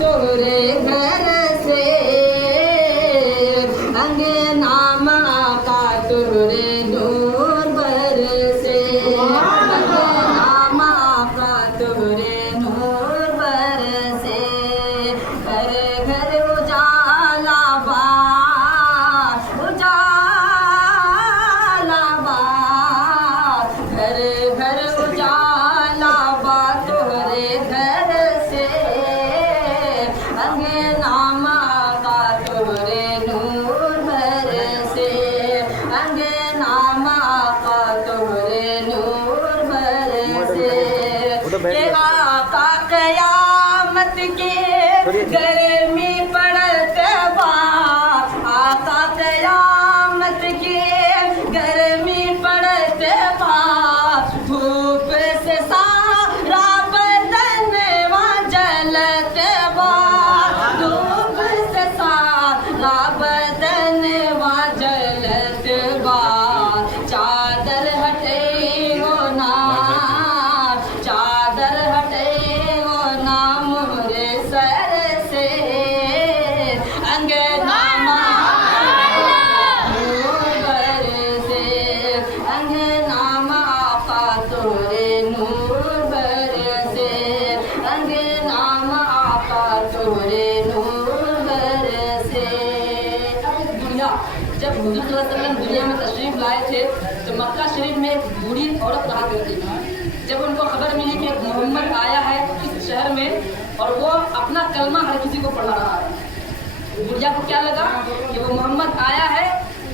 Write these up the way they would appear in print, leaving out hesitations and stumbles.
तोरे घर से अंगना माँ का तोरे नूर बरसे अंगना माँ का तोरे नूर बरसे घर घर उजाला बा घर घर उजाला बा तोरे घर से अंगना माँ का तोरे नूर बरसे अंगना माँ का तोरे नूर बरसे के आका कयामत के गर्मी पड़त बा आका कयामत के गर्मी पड़त बा धूप से सारा बदनवा जलत बा धूप से सारा बदनवा जलत बा चादर हटे हो ना चादर हटे हो ना मोरे सर से अंगना अंगना माँ का तोरे नूर बरसे अंगना माँ का तोरे नूर बरसे। दुनिया जब हुजूर सल्लल्लाहु अलैहि वसल्लम दुनिया में तशरीफ लाए थे तो मक्का शरीफ में एक बूढ़ी औरत रहा करती थी। जब उनको खबर मिली कि मोहम्मद आया है इस शहर में और वो अपना कलमा हर किसी को पढ़ा रहा है, बुढ़िया को क्या लगा कि वो मोहम्मद आया है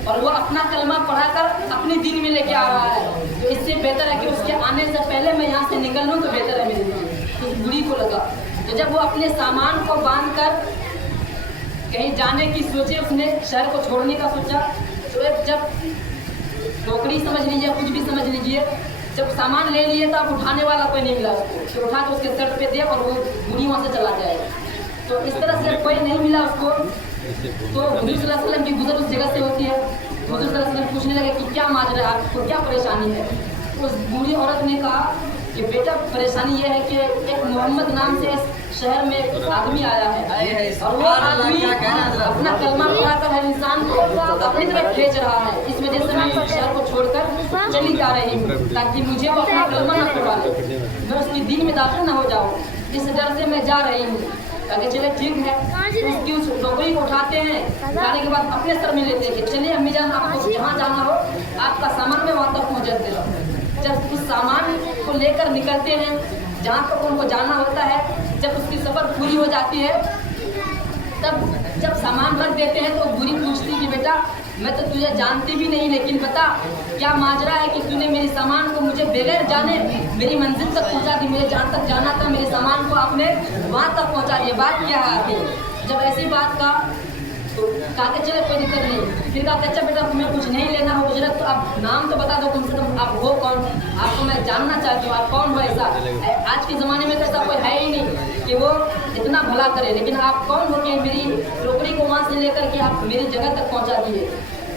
और वो अपना कलमा पढ़ाकर अपने दिन में लेके आ रहा है, तो इससे बेहतर है कि उसके आने से पहले मैं यहाँ से निकल लूँ तो बेहतर है मेरे लिए। तो उस बूढ़ी को लगा, तो जब वो अपने सामान को बांध कर कहीं जाने की सोचे, उसने शहर को छोड़ने का सोचा, तो एक जब टोकरी समझ लीजिए कुछ भी समझ लीजिए, जब सामान ले लिए तो अब उठाने वाला कोई नहीं मिला उसको, तो उठा के उसके सर पे दिया और वो बूढ़ी वहाँ से चला जाएगा। तो इस तरह से कोई नहीं मिला उसको, तो हुजूर सल्लल्लाहु अलैहि वसल्लम की गुजर उस जगह से होती है। हुजूर सल्लल्लाहु अलैहि वसल्लम पूछने लगे कि क्या माजरा है, आपको क्या परेशानी है। उस बूढ़ी औरत ने कहा कि बेटा परेशानी ये है कि एक मोहम्मद नाम से इस शहर में एक आदमी आया है और वो आदमी अपना कलमा पढ़ाकर हर इंसान को अपनी तरफ खींच रहा है, इस वजह से मैं शहर को छोड़कर चली जा रही हूँ ताकि मुझे वो अपना कलमा न पढ़ा ले, मैं उसकी दीन में दाखिल न हो जाऊँ, इस डर से मैं जा रही हूँ। कहे चले ठीक है, उसकी उस टोकरी को उठाते हैं, उठाने के बाद अपने सर में लेते हैं कि चलिए अम्मी जान आपको जहाँ जाना हो आपका सामान में वहाँ तक पहुँचा दे रहा हूँ। जब उस सामान को लेकर निकलते हैं जहाँ तक उनको जाना होता है, जब उसकी सफ़र पूरी हो जाती है तब जब सामान रख देते हैं तो बुरी पूछती कि बेटा मैं तो तुझे जानती भी नहीं, लेकिन बता क्या माजरा है कि तूने मेरे सामान को मुझे बगैर जाने मेरी मंजिल तक पहुंचा दी, मुझे जहाँ तक जाना था मेरे सामान को आपने वहाँ तक पहुंचा दिया, बात क्या है आखिर। जब ऐसी बात का तो काके चले कोई दिक्कत नहीं, फिर कहा अच्छा बेटा तुम्हें कुछ नहीं लेना हो उजरत तो आप नाम तो बता दो कम से कम, आप हो कौन, आपको मैं जानना चाहती हूँ, आप कौन हो ऐसा। आज के ज़माने में तो ऐसा कोई है ही नहीं कि वो इतना भला करे, लेकिन आप कौन हो कि मेरी टोकरी को वहाँ से लेकर के आप मेरी जगह तक पहुँचा दिए।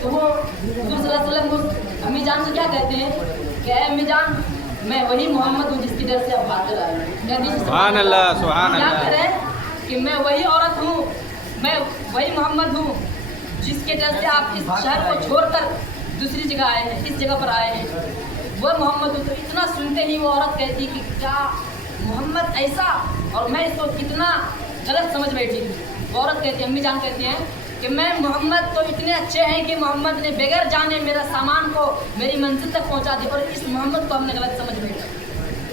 तो वो हुजूर सल्लल्लाहु अलैहि वसल्लम अम्मी जान से क्या कहते हैं कि अम्मी जान मैं वही मोहम्मद हूँ जिसकी डर से आप भागकर आए। सुभान अल्लाह, सुभान अल्लाह। क्या करें कि मैं वही औरत हूँ, मैं वही मोहम्मद हूँ जिसके डर से आप इस शहर को छोड़कर दूसरी जगह आए हैं, इस जगह पर आए हैं, वो मोहम्मद हूँ। तो इतना सुनते ही वो औरत कहती कि क्या मोहम्मद ऐसा, और मैं इसको कितना गलत समझ बैठी थी। वो औरत कहती है, अम्मी जान कहती हैं कि मैं मोहम्मद तो इतने अच्छे हैं कि मोहम्मद ने बगैर जाने मेरा सामान को मेरी मंजिल तक पहुँचा दी, और इस मोहम्मद को हमने गलत समझ बैठा।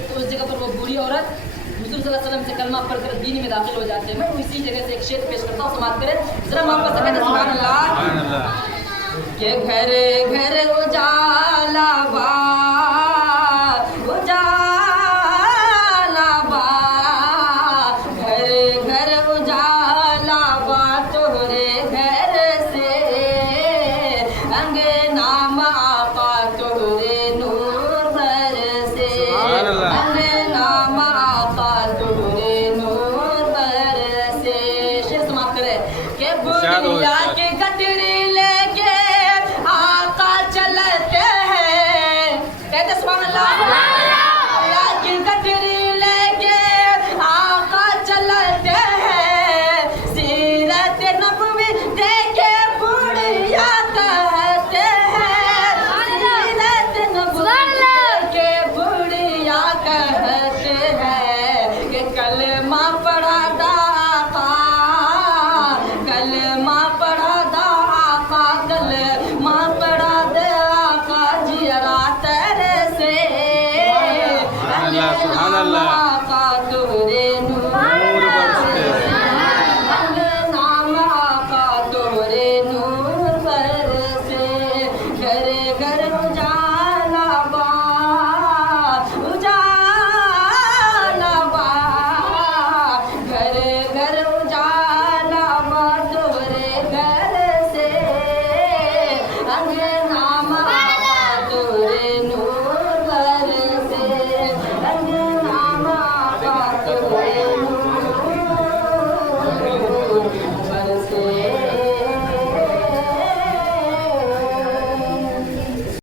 तो उस जगह पर वो बूढ़ी औरत हुजूर सल्लल्लाहु अलैहि वसल्लम से कलमा पढ़कर दीन में दाखिल हो जाते हैं। मैं इसी जगह से एक शेर पेश करता हूँ, समाप्त करें जरा मोहब्बत से कहते हैं सुभान अल्लाह। के घर घर उजाला बा उजाला बा, घर घर उजाला बा तोरे घर से अंगना माँ का तोरे नूर बरसे अंगना माँ का तोरे नूर बरसे। शेर समाप्त करें के बुढ़िया के गठरी लेके आका चलते हैं, पड़ा